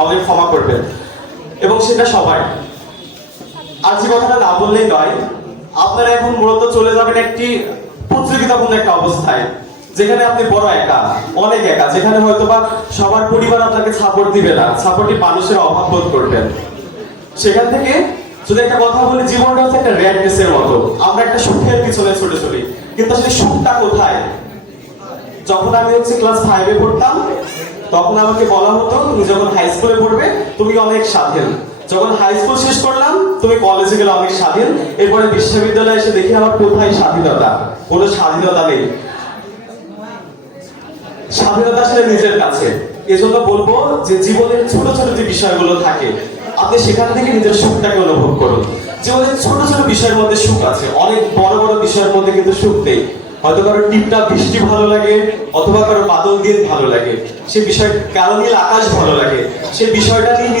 আমাদের ক্ষমা করবেন, এবং সেটা সবাই। আর যে কথাটা না বললেই নয়, আপনারা এখন মূলত চলে যাবেন একটি প্রতিযোগিতাপূর্ণ একটা অবস্থায়, যেখানে আপনি বড় একা, অনেক একা, যেখানে হয়তোবা সবার পরিবার আপনাকে সাপোর্ট দিবে না, সাপোর্টিভ মানুষের অভাব বোধ করবেন। সেখান থেকে যদি একটা কথা বলি, জীবনটা হচ্ছে একটা র্যাট রেসের মতো। আমরা একটা সুখের পিছনে ছুটে চলি, কিন্তু আসলে সুখটা কোথায়? যখন আমি ক্লাস 5-এ পড়তাম, তখন আমাকে বলা হতো তুমি যখন হাই স্কুলে পড়বে তুমি অনেক স্বাধীন, যখন হাই স্কুল শেষ করলাম তুমি কলেজে গেলে অনেক স্বাধীন, এরপরে বিশ্ববিদ্যালয়ে এসে দেখি আমার কোথায় স্বাধীনতা? কোনো স্বাধীনতা নেই। স্বাধীনতা আসলে নিজের কাছে। এজন্য বলবো যে জীবনের ছোট ছোট যে বিষয়গুলো থাকে, আপনি সেখান থেকে নিজের সুখটাকে অনুভব করুন। জীবনের ছোট ছোট বিষয়ের মধ্যে সুখ আছে, অনেক বড় বড় বিষয়ের মধ্যে কিন্তু সুখ নেই। হয়তো কারো টিপটা বৃষ্টি ভালো লাগে, অথবা কারো বাদল দিন ভালো লাগে, সেই বিষয় কারো নীল আকাশ ভালো লাগে, সেই বিষয়টা নিয়ে